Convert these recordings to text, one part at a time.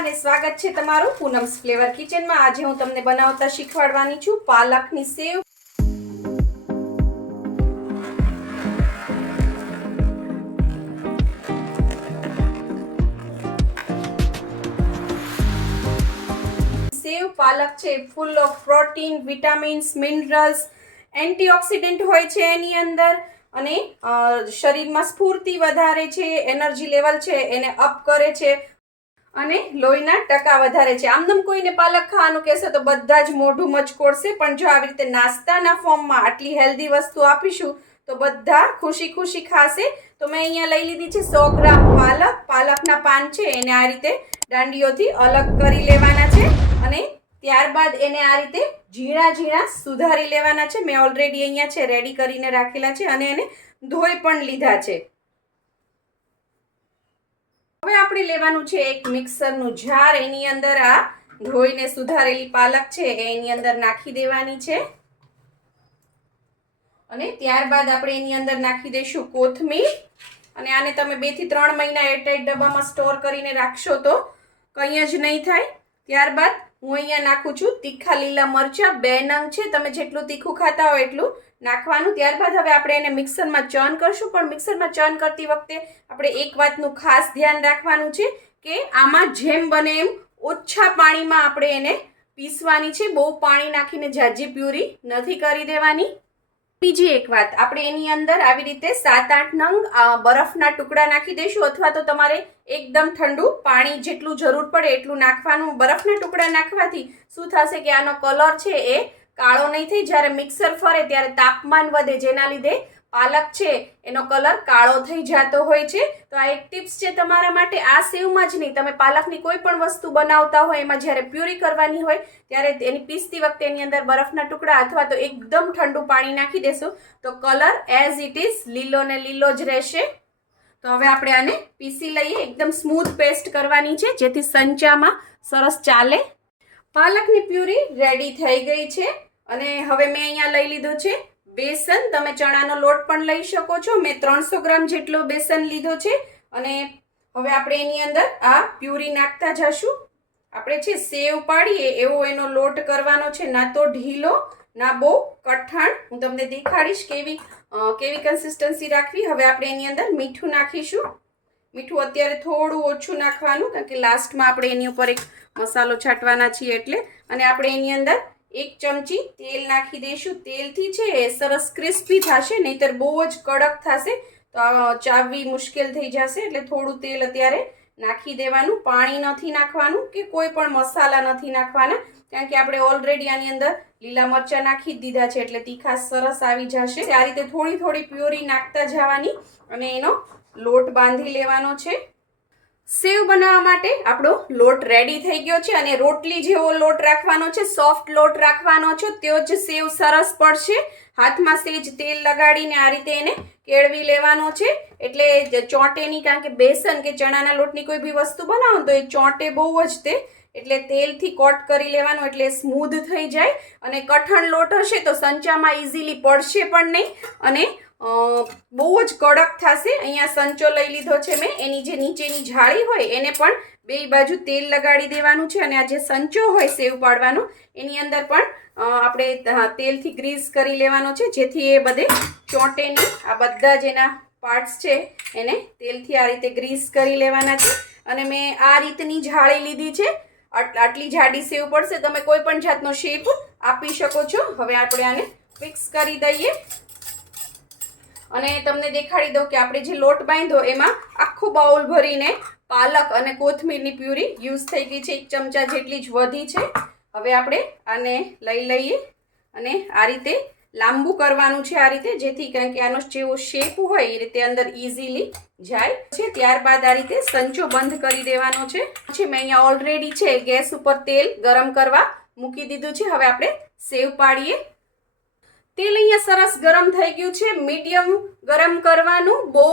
અને સ્વાગત છે તમારું પૂનમ્સ ફ્લેવર કિચનમાં। આજે હું તમને બનાવતા શીખવાડવાની છું પાલકની સેવ। સેવ પાલક છે full of protein, vitamins, minerals, antioxidant હોય છે એની અંદર અને શરીરમાં સ્ફૂર્તિ વધારે છે, એનર્જી લેવલ છે એને અપ કરે છે અને લોહીના ટકા વધારે છે। આમનામ કોઈને પાલક ખાવાનું કહેશે તો બધા જ મોઢું મચકોડશે, પણ જો આવી રીતે નાસ્તાના ફોર્મમાં આટલી હેલ્ધી વસ્તુ આપીશું તો બધા ખુશી ખુશી ખાશે। તો મેં અહીંયા લઈ લીધી છે 100 ગ્રામ પાલક। પાલકના પાન છે એને આ રીતે દાંડીઓથી અલગ કરી લેવાના છે અને ત્યારબાદ એને આ રીતે ઝીણા ઝીણા સુધારી લેવાના છે। મેં ઓલરેડી અહીંયા છે રેડી કરીને રાખેલા છે અને એને ધોઈ પણ લીધા છે। હવે આપણે લેવાનું છે એક મિક્સરનું જાર। એની અંદર આ ધોઈને સુધારેલી પાલક છે એની અંદર નાખી દેવાની છે અને ત્યારબાદ આપણે એની અંદર નાખી દઈશું કોથમીર અને આને તમે 2 થી 3 મહિના એરટાઈટ ડબ્બામાં સ્ટોર કરીને રાખશો તો કંઈ જ નહીં થાય। ત્યારબાદ હું અહીંયા નાખું છું તીખા લીલા મરચાં 2 નંગ છે, તમે જેટલું તીખું ખાતા હોય એટલું નાખવાનું। ત્યારબાદ હવે આપણે એને મિક્સરમાં ચર્ન કરશું, પણ મિક્સરમાં ચર્ન કરતી વખતે આપણે એક વાતનું ખાસ ધ્યાન રાખવાનું છે કે આમાં જેમ બને એમ ઓછા પાણીમાં આપણે એને પીસવાની છે। બહુ પાણી નાખીને જાજી પ્યુરી નથી કરી દેવાની। બીજી એક વાત, આપણે એની અંદર આવી રીતે 7-8 નંગ બરફના ટુકડા નાખી દઈશું અથવા તો તમારે એકદમ ઠંડુ પાણી જેટલું જરૂર પડે એટલું નાખવાનું। બરફના ટુકડા નાખવાથી શું થશે કે આનો કલર છે એ કાળો નહીં થઈ, જ્યારે મિક્સર ફરે ત્યારે તાપમાન વધે જેના લીધે પાલક છે એનો કલર કાળો થઈ જતો હોય છે। તો આ એક ટિપ્સ છે તમારા માટે। આ સેવમાં જ નહીં, તમે પાલકની કોઈ પણ વસ્તુ બનાવતા હોય એમાં જ્યારે પ્યુરી કરવાની હોય ત્યારે એની પીસતી વખતે એની અંદર બરફના ટુકડા અથવા તો એકદમ ઠંડુ પાણી નાખી દેશો તો કલર એઝ ઇટ ઇઝ લીલો ને લીલો જ રહેશે। તો હવે આપણે આને પીસી લઈએ, એકદમ સ્મૂથ પેસ્ટ કરવાની છે જેથી સંચામાં સરસ ચાલે। પાલકની પ્યુરી રેડી થઈ ગઈ છે અને હવે મેં અહીંયા લઈ લીધો છે બેસન। તમે ચણાનો લોટ પણ લઈ શકો છો। મેં 300 ગ્રામ જેટલો બેસન લીધો છે અને હવે આપણે એની અંદર આ પ્યુરી નાખતા જશું। આપણે છે સેવ પાડીએ એવો એનો લોટ કરવાનો છે, ના તો ઢીલો ના બહુ કઠણ। હું તમને દેખાડીશ કેવી કન્સિસ્ટન્સી રાખવી। હવે આપણે એની અંદર મીઠું નાખીશું। મીઠું અત્યારે થોડું ઓછું નાખવાનું કારણ કે લાસ્ટમાં આપણે એની ઉપર એક મસાલો છાંટવાના છીએ એટલે। અને આપણે એની અંદર 1 ચમચી તેલ નાખી દઈશું। તેલથી છે એ સરસ ક્રિસ્પી થશે, નહીતર બહુ જ કડક થશે તો ચાવવી મુશ્કેલ થઈ જશે। એટલે થોડું તેલ અત્યારે નાખી દેવાનું। પાણી નથી નાખવાનું કે કોઈ પણ મસાલા નથી નાખવાના કારણ કે આપણે ઓલરેડી આની અંદર લીલા મરચાં નાખી જ દીધા છે એટલે તીખાશ સરસ આવી જશે। આ રીતે થોડી થોડી પ્યુરી નાખતા જવાની અને એનો લોટ બાંધી લેવાનો છે। સેવ બનાવવા માટે આપણો લોટ રેડી થઈ ગયો છે અને રોટલી જેવો લોટ રાખવાનો છે, સોફ્ટ લોટ રાખવાનો છે, તો જ સેવ સરસ પડશે। હાથમાં સેજ તેલ લગાડીને આ રીતે એને કેળવી લેવાનો છે એટલે ચોંટે નહીં, કારણ કે બેસન કે ચણાના લોટની કોઈ બી વસ્તુ બનાવો તો એ ચોંટે બહુ જ તે, એટલે તેલથી કોટ કરી લેવાનું એટલે સ્મૂધ થઈ જાય। અને કઠણ લોટ હશે તો સંચામાં ઇઝીલી પડશે પણ નહીં અને બહુ જ કડક થશે। અહીંયા સંચો લઈ લીધો છે મેં, એની જે નીચેની જાળી હોય એને પણ 2 બાજુ તેલ લગાડી દેવાનું છે અને આ જે સંચો હોય સેવ પાડવાનો એની અંદર પણ આપણે તેલથી ગ્રીસ કરી લેવાનો છે જેથી એ બધે ચોંટે નહીં। આ બધા જ એના પાર્ટ્સ છે એને તેલથી આ રીતે ગ્રીસ કરી લેવાના છે અને મેં આ રીતની જાળી લીધી છે। આટલી જાડી સેવ પડશે, તમે કોઈ પણ જાતનો શેપ આપી શકો છો। હવે આપણે આને ફિક્સ કરી દઈએ અને તમને દેખાડી દઉં કે આપણે જે લોટ બાંધ્યો એમાં આખું બાઉલ ભરીને પાલક અને કોથમીરની પ્યુરી યુઝ થઈ ગઈ છે। 1 ચમચા જેટલી જ વધી છે। હવે આપણે આને લઈ લઈએ અને આ રીતે લાંબુ કરવાનું છે, આ રીતે, જેથી કારણ કે આનો જેવો શેપ હોય એ રીતે અંદર ઇઝીલી જાય છે। ત્યારબાદ આ રીતે સંચો બંધ કરી દેવાનો છે। મેં અહીંયા ઓલરેડી છે ગેસ ઉપર તેલ ગરમ કરવા મૂકી દીધું છે। હવે આપણે સેવ પાડીએ। તેલ અહીંયા સરસ ગરમ થઈ ગયું છે। મીડિયમ ગરમ કરવાનું, બહુ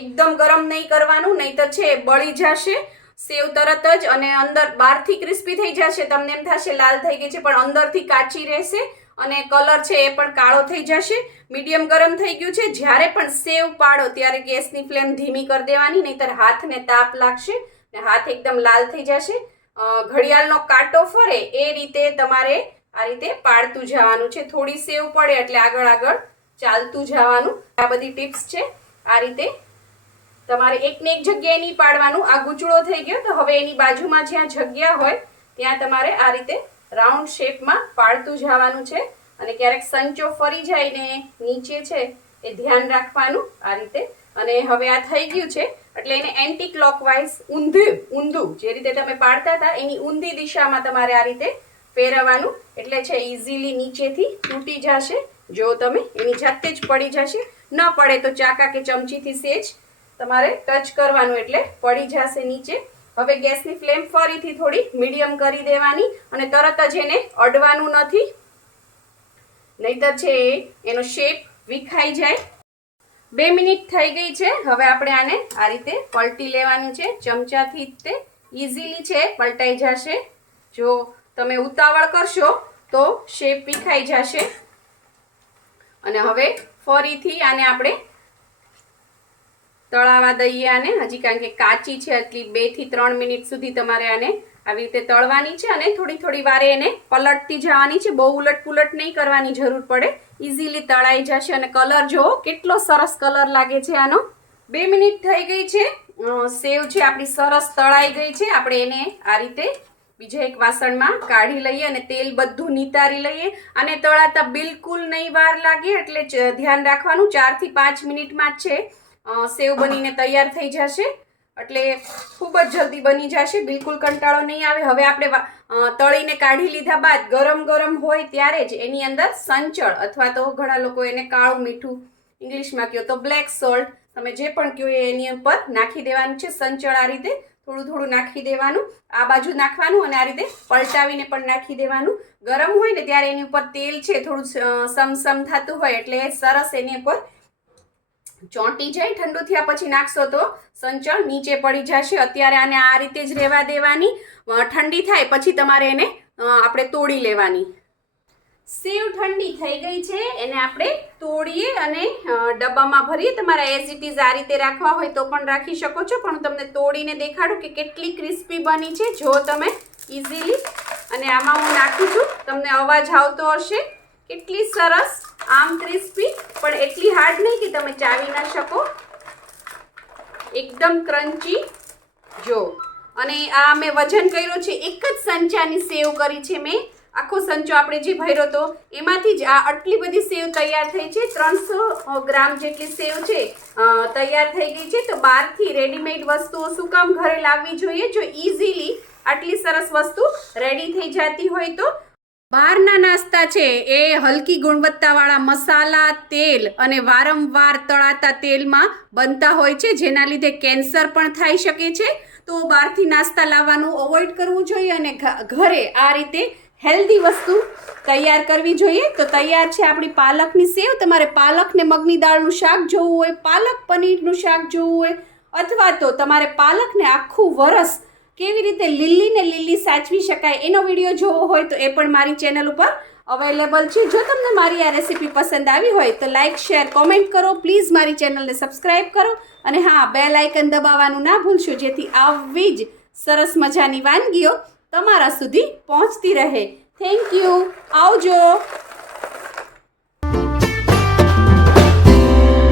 એકદમ ગરમ નહીં કરવાનું, નહીતર છે બળી જશે સેવ તરત જ અને અંદર બહારથી ક્રિસ્પી થઈ જશે, તમને એમ થશે લાલ થઈ ગઈ છે પણ અંદરથી કાચી રહેશે અને કલર છે એ પણ કાળો થઈ જશે। મીડિયમ ગરમ થઈ ગયું છે। જ્યારે પણ સેવ પાડો ત્યારે ગેસની ફ્લેમ ધીમી કરી દેવાની, નહીતર હાથને તાપ લાગશે ને હાથ એકદમ લાલ થઈ જશે. ઘડિયાળનો કાંટો ફરે એ રીતે તમારે આ રીતે પાડતું જવાનું છે. થોડી સેવ પડે એટલે આગળ આગળ ચાલતું જવાનું. આ બધી ટિપ્સ છે. આ રીતે તમારે એકને એક જગ્યાએ નહીં પાડવાનું. આ ગૂંચળો થઈ ગયો તો હવે એની બાજુમાં જ્યાં જગ્યા હોય ત્યાં તમારે આ રીતે રાઉન્ડ શેપમાં પાડતું જવાનું છે. અને ક્યારેક સંચો ફરી જાય ને નીચે છે એ ધ્યાન રાખવાનું આ રીતે. અને હવે આ થઈ ગયું છે એટલે એને એન્ટી ક્લોકવાઇઝ ઊંધું જે રીતે તમે પાડતા હતા એની ઊંધી દિશામાં તમારે આ રીતે ફેરવવાનું. એટલે છે ઇઝીલી નીચેથી તૂટી જશે. જો તમે એની જાતે જ પડી જશે. ન પડે તો ચાકા કે ચમચીથી સેજ તમારે ટચ કરવાનું એટલે પડી જશે નીચે. હવે ગેસની ફ્લેમ ફરીથી થોડી મીડિયમ કરી દેવાની અને તરત જ એને અડવાનું નથી, નહીતર છે એનો શેપ વિખાઈ જાય. 2 મિનિટ થઈ ગઈ છે. હવે આપણે આને આ રીતે પલટી લેવાનું છે. ચમચાથી તે ઇઝીલી છે પલટાઈ જશે. જો તમે ઉતાવળ કરશો તો શેપ વિખાઈ જશે. અને હવે ફરીથી આને આપણે તળાવા દઈએ આને. હજી કારણ કે કાચી છે એટલી 2 થી 3 મિનિટ સુધી તમારે આને આવી રીતે તળવાની છે. અને થોડી થોડી વારે એને પલટતી જવાની છે. બહુ ઉલટ પુલટ નહીં કરવાની જરૂર પડે. ઇઝીલી તળાઈ જશે. અને કલર જુઓ કેટલો સરસ કલર લાગે છે આનો. 2 મિનિટ થઈ ગઈ છે. સેવ છે આપણી સરસ તળાઈ ગઈ છે. આપણે એને આ રીતે બીજા એક વાસણમાં કાઢી લઈએ અને તેલ બધું નિતારી લઈએ. અને તળાતા બિલકુલ નહીં વાર લાગે એટલે ધ્યાન રાખવાનું. 4 થી 5 મિનિટમાં જ છે સેવ બનીને તૈયાર થઈ જશે. એટલે ખૂબ જ જલ્દી બની જશે. બિલકુલ કંટાળો નહીં આવે. હવે આપણે તળીને કાઢી લીધા બાદ ગરમ ગરમ હોય ત્યારે જ એની અંદર સંચળ અથવા તો ઘણા લોકો એને કાળું મીઠું ઇંગ્લિશમાં કહો તો બ્લેક સોલ્ટ, તમે જે પણ કહો એની ઉપર નાખી દેવાનું છે. સંચળ આ રીતે થોડું થોડું નાખી દેવાનું. આ બાજુ નાખવાનું અને આ રીતે પલટાવીને પણ નાખી દેવાનું. ગરમ હોય ને ત્યારે એની ઉપર તેલ છે થોડું સમસમ થતું હોય એટલે સરસ એની ઉપર ચોંટી જાય. ઠંડુ થયા પછી નાખશો તો સંચળ નીચે પડી જશે. અત્યારે આને આ રીતે જ રહેવા દેવાની. ઠંડી થાય પછી તમારે એને આપણે તોડી લેવાની. સેવ ઠંડી થઈ ગઈ છે. એને આપણે તોડીએ અને ડબ્બામાં ભરીએ. તમારે એઝ ઇટ ઇઝ આ રીતે રાખવા હોય તો પણ રાખી શકો છો. પણ હું તમને તોડીને દેખાડું કે કેટલી ક્રિસ્પી બની છે. જો તમે ઇઝીલી. અને આમાં હું નાખું છું. તમને અવાજ આવતો હશે. કેટલી સરસ આમ ક્રિસ્પી, પણ એટલી હાર્ડ નહીં કે તમે ચાવી ના શકો. એકદમ ક્રન્ચી. જો અને આ મેં વજન કર્યો છે. એક જ સંચાની સેવ કરી છે મેં. આખો સંચો આપણે જે ભર્યો હતો એમાંથી જ આ આટલી બધી સેવ તૈયાર થઈ છે. 300 ગ્રામ જેટલી સેવ છે તૈયાર થઈ ગઈ છે. તો બહારથી રેડીમેડ વસ્તુઓ શું કામ ઘરે લાવવી જોઈએ જો ઇઝીલી આટલી સરસ વસ્તુ રેડી થઈ જતી હોય તો. બહારના નાસ્તા છે એ હલકી ગુણવત્તાવાળા મસાલા, તેલ અને વારંવાર તળાતા તેલમાં બનતા હોય છે, જેના લીધે કેન્સર પણ થઈ શકે છે. તો બહારથી નાસ્તા લાવવાનું અવોઇડ કરવું જોઈએ અને ઘરે આ રીતે હેલ્ધી વસ્તુ તૈયાર કરવી જોઈએ. તો તૈયાર છે આપણી પાલકની સેવ. તમારે પાલક ને મગની દાળનું શાક જોવું હોય, પાલક પનીરનું શાક જોવું હોય, અથવા તો તમારે પાલકને આખું વરસ કેવી રીતે લીલી ને લીલી સાચવી શકાય એનો વિડીયો જોવો હોય તો એ પણ મારી ચેનલ ઉપર અવેલેબલ છે. જો તમને મારી આ રેસીપી પસંદ આવી હોય તો લાઇક, શેર, કોમેન્ટ કરો. પ્લીઝ મારી ચેનલને સબસ્ક્રાઈબ કરો. અને હા, બેલ આઇકન દબાવવાનું ના ભૂલશો, જેથી આવી જ સરસ મજાની વાનગીઓ તમારા સુધી પહોંચતી રહે. Thank you. આવજો.